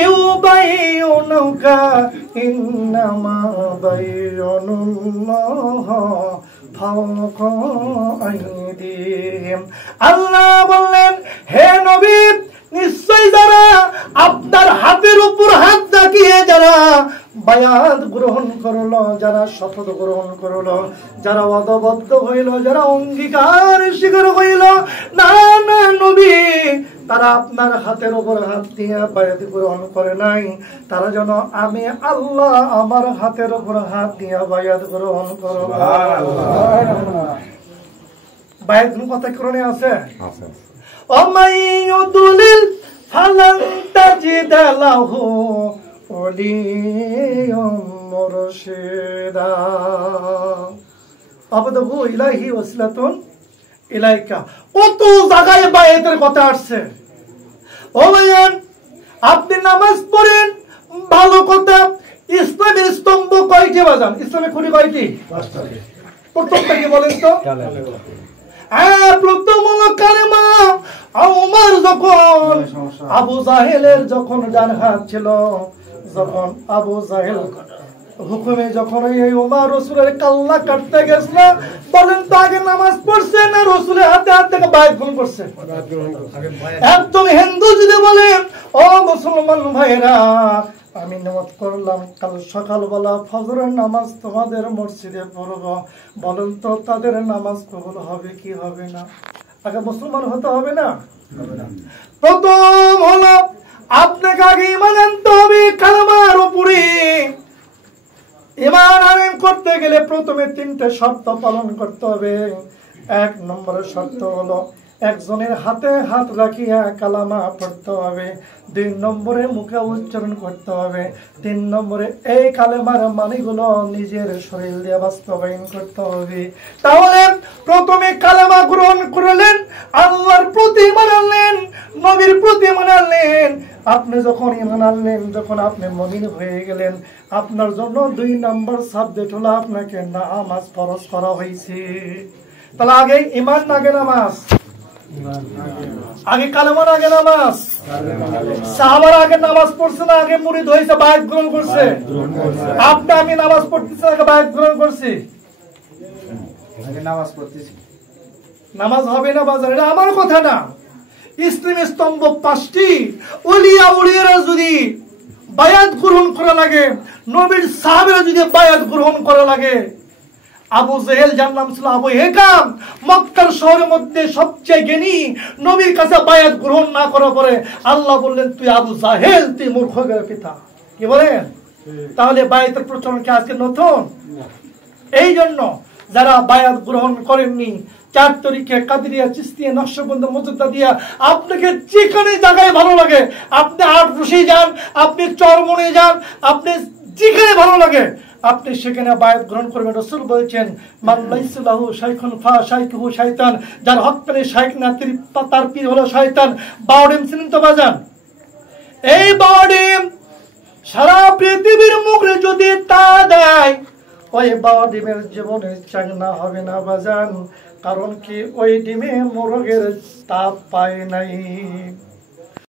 ইউবাইউনুকা ইন্নামা বাইয়ুনুল্লাহ ফাওকা আইদিহিম। আল্লাহ বললেন, হে নবী, নিশ্চয় যারা আপনার হাতের উপর হাত রাখিয়ে যারা বায়াত গ্রহণ করলো, যারা শপথ গ্রহণ করলো, যারা ওয়াদাবদ্ধ হইল, যারা অঙ্গীকার স্বীকার হইল, না না নবী, তারা আপনার হাতের উপর হাত দিয়ে বায়াত গ্রহণ করে নাই, তারা যেন আমি আল্লাহ আমার হাতের উপর হাত দিয়ে বায়াত গ্রহণ করব। বায়াত কথা কোরআনে আছে। অমাইয়ুদুলিল ফালান তাজিদা লাহু ওলিয়্যাম মুরশিদা। আবদহু ইলাইহি ওয়াসিলাতুন ইলাইকা। কত জায়গায় বায়াতের কথা আসছে। ও ভাইয়ান, আপনি নামাজ পড়েন, ভালো কথা। ইসলামের স্তম্ভ কয়টি বাজান? ইসলামের খুঁটি কয়টি? প্রথমটা কি বলেন তো? প্রথম হলো কালেমা। ওমর যখন আবু জাহেলের যখন ডান হাত ছিল, যখন আবু জাহেল হুকুমে যখন এই ওমর রাসূলের কাল্লা কাটতে গেছিল, বলেন তো আগে নামাজ পড়ছে না রাসূলের হাতে হাত থেকে বায়াত গ্রহণ করছে? একদম হিন্দু যদি বলে, ও মুসলমান ভাইরা, আমি নামাজ পড়লাম, কাল সকালবেলা ফজরের নামাজ তোমাদের মসজিদে পড়ব, বলেন তো তাদের নামাজ কবুল হবে কি হবে না? আগে মুসলমান হতে হবে না? প্রথম হলো আপনাকে আগে ঈমান আনতে হবে কালেমার উপরে। ঈমান আনয়ন করতে গেলে প্রথমে 3টে শর্ত পালন করতে হবে। 1 নম্বরের শর্ত হলো একজনের হাতে হাত রাখিয়া কালামা পড়তে হবে। 2 নম্বরে মুখে উচ্চারণ করতে হবে। 3 নম্বরে এই কালেমার মানেগুলো নিজের শরীর দিয়ে বাস্তবায়ন করতে হবে। তাহলে প্রথমে কালেমা গ্রহণ করলেন, আল্লাহর প্রতি ঈমান আনলেন, নবীর প্রতি ঈমান আনলেন। আপনি যখন ঈমান আনলেন, যখন আপনি মুমিন হয়ে গেলেন, আপনার জন্য 2 নম্বর সাবজেক্ট হলো আপনাকে নামাজ ফরজ করা হয়েছে। তাহলে আগে ঈমান না আগে নামাজ? আগে কালেমার আগে নামাজ। সাহাবারা আগে নামাজ পড়ছে না আগে মুরিদ হয়েছে বায়াত গ্রহণ করছে? আপনি আমি নামাজ পড়তেছি আগে বায়াত গ্রহণ করছি? নামাজ পড়তেছি। নামাজ হবে না বাজার, এটা আমার কথা না। ইসলামের স্তম্ভ 5টি। ওলিয়া উলিয়ারা যদি বায়াত গ্রহণ করা লাগে, নবীর সাহাবীরা যদি বায়াত গ্রহণ করা লাগে, আবু জাহেল যার নাম ছিল আবু হেকাম, মক্কার শহরের মধ্যে সবচেয়ে জ্ঞানী, নবীর কাছে বায়াত গ্রহণ না করার পরে আল্লাহ বললেন, তুই আবু জাহেল, তুই মূর্খের পিতা। কি বলেন? তাহলে বায়াতের প্রচলন কি আজকে নতুন? এই জন্য যারা বায়াত গ্রহণ করেননি, 4 তরিকা কাদেরিয়া, চিশতিয়া, নকশবন্দ, মুজদ্দিদিয়া, আপনাকে যেখানে জায়গায় ভালো লাগে, আপনি আটরশি যান, আপনি চরমনে যান, আপনি যেখানে ভালো লাগে আপনি সেখানে বায়াত গ্রহণ করবেন। রাসূল বলেছেন, মান লাইসা লাহু শাইখুন ফা শাইখুহু শাইতান। যার হক পেলে শাইখ না, তার পীর হলো শয়তান। বাউডিম চিনেন তো বাজান? এই বাউডিম সারা পৃথিবীর মুখে যদি তা দেয়, ওই বাউডিমের জীবনে চাঙ্গা হবে না বাজান। কারণ কি? ওই ডিমে মোরগের তাপ পায় নাই।